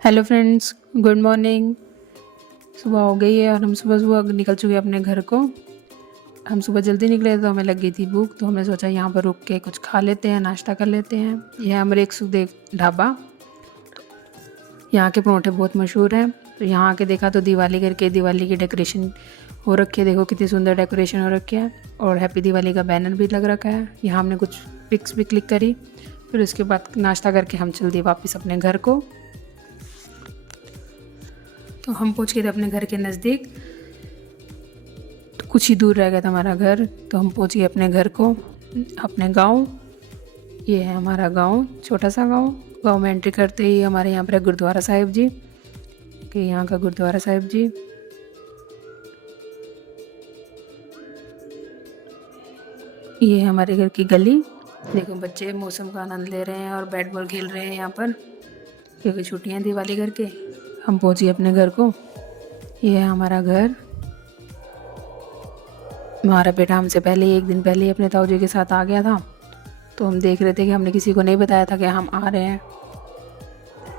Hello friends, good morning. सुबह हो गई है और हम सुबह सुबह निकल चुके हैं अपने घर को। हम सुबह जल्दी निकले तो हमें लग गई थी भूख, तो हमने सोचा यहाँ पर रुक के कुछ खा लेते हैं, नाश्ता कर लेते हैं। यह है अमरीक सुखदेव ढाबा। यहाँ के परोठे बहुत मशहूर हैं। तो यहाँ आके देखा तो दिवाली करके दिवाली की डेकोरेशन हो रखी है। देखो कितनी सुंदर डेकोरेशन हो रखी है और हैप्पी दिवाली का बैनर भी लग रखा है। यहाँ हमने कुछ पिक्स भी क्लिक करी। फिर उसके बाद नाश्ता करके हम चल दिए वापस अपने घर को। तो हम पहुंच गए थे अपने घर के नज़दीक, तो कुछ ही दूर रह गया था हमारा घर। तो हम पहुंच गए अपने घर को, अपने गांव। ये है हमारा गांव, छोटा सा गांव। गांव में एंट्री करते ही हमारे यहाँ पर है गुरुद्वारा साहिब जी, कि यहाँ का गुरुद्वारा साहिब जी। ये है हमारे घर की गली। देखो बच्चे मौसम का आनंद ले रहे हैं और बैट बॉल खेल रहे हैं यहाँ पर, क्योंकि छुट्टियाँ दिवाली करके। हम पहुँच गए अपने घर को। ये है हमारा घर। हमारा बेटा हमसे पहले एक दिन पहले ही अपने ताऊ जी के साथ आ गया था। तो हम देख रहे थे कि हमने किसी को नहीं बताया था कि हम आ रहे हैं।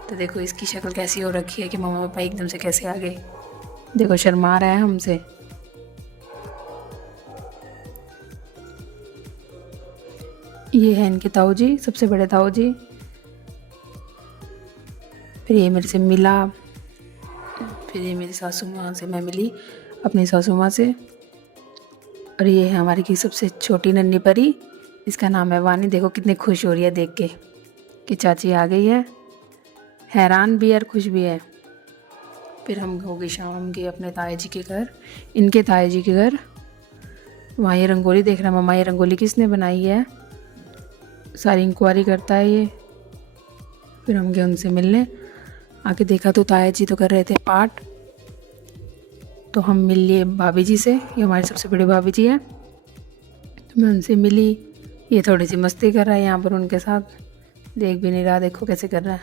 तो देखो इसकी शक्ल कैसी हो रखी है कि मम्मा पापा एकदम से कैसे आ गए। देखो शर्मा रहा है हमसे। ये है इनके ताऊ जी, सबसे बड़े ताऊ जी। फिर ये मेरे से मिला। फिर ये मेरी सासू माँ से मैं मिली, अपनी सासू माँ से। और ये है हमारी की सबसे छोटी नन्ही परी, इसका नाम है वानी। देखो कितनी खुश हो रही है देख के कि चाची आ गई है। हैरान भी है और खुश भी है। फिर हम हो गई शाम के अपने ताए जी के घर, इनके ताए जी के घर। वहाँ ये रंगोली देख रहा है, मम्मा ये रंगोली किसने बनाई है, सारी इंक्वायरी करता है ये। फिर हम गए उनसे मिलने। आके देखा तो ताया जी तो कर रहे थे पाठ। तो हम मिल लिए भाभी जी से, ये हमारी सबसे बड़ी भाभी जी है। तो मैं उनसे मिली। ये थोड़ी सी मस्ती कर रहा है यहाँ पर उनके साथ, देख भी नहीं रहा, देखो कैसे कर रहा है।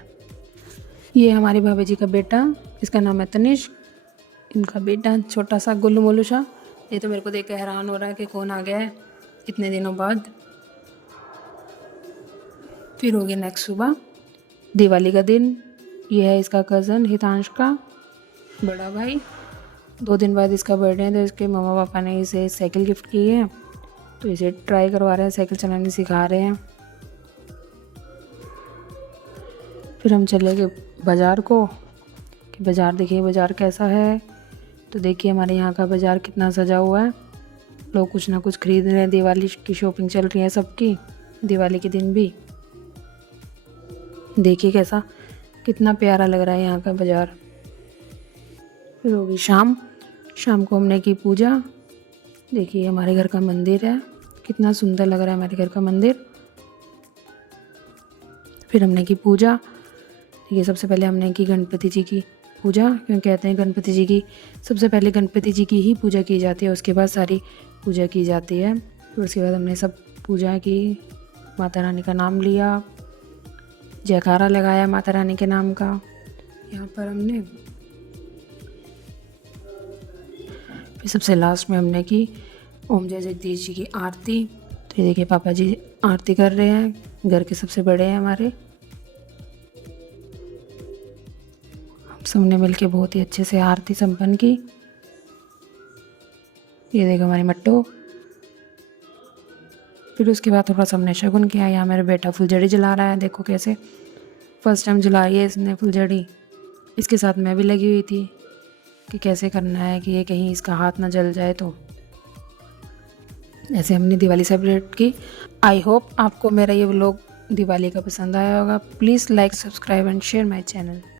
ये हमारी भाभी जी का बेटा, इसका नाम है तनिष्क। इनका बेटा छोटा सा गोलू मोलू सा। ये तो मेरे को देख के हैरान हो रहा है कि कौन आ गया है इतने दिनों बाद। फिर हो गया नेक्स्ट सुबह, दिवाली का दिन। ये है इसका कज़न हितांश का बड़ा भाई। 2 दिन बाद इसका बर्थडे है, तो इसके मम्मा पापा ने इसे साइकिल गिफ्ट की है। तो इसे ट्राई करवा रहे हैं, साइकिल चलानी सिखा रहे हैं। फिर हम चले गए बाज़ार को, कि बाज़ार देखिए बाज़ार कैसा है। तो देखिए हमारे यहाँ का बाज़ार कितना सजा हुआ है। लोग कुछ ना कुछ खरीद रहे हैं, दिवाली की शॉपिंग चल रही है सबकी, दिवाली के दिन भी। देखिए कैसा कितना प्यारा लग रहा है यहाँ का बाज़ार। फिर होगी शाम। शाम को हमने की पूजा। देखिए हमारे घर का मंदिर है, कितना सुंदर लग रहा है हमारे घर का मंदिर। फिर हमने की पूजा। देखिए सबसे पहले हमने की गणपति जी की पूजा, क्योंकि कहते हैं गणपति जी की सबसे पहले गणपति जी की ही पूजा की जाती है, उसके बाद सारी पूजा की जाती है। फिर उसके बाद हमने सब पूजा की, माता रानी का नाम लिया, जयकारा लगाया माता रानी के नाम का यहाँ पर हमने। फिर सबसे लास्ट में हमने की ओम जय जगदीश जी की आरती। तो ये देखिए पापा जी आरती कर रहे हैं, घर के सबसे बड़े हैं हमारे। हम सबने मिलके बहुत ही अच्छे से आरती संपन्न की। ये देखो हमारी मट्टू। फिर उसके बाद थोड़ा सा हमने शगुन किया। यहाँ मेरा बेटा फुलझड़ी जला रहा है, देखो कैसे फर्स्ट टाइम जला रही है इसने फुलझड़ी। इसके साथ मैं भी लगी हुई थी कि कैसे करना है कि ये कहीं इसका हाथ ना जल जाए। तो ऐसे हमने दिवाली सेलिब्रेट की। आई होप आपको मेरा ये व्लॉग दिवाली का पसंद आया होगा। Please like, subscribe and share my channel.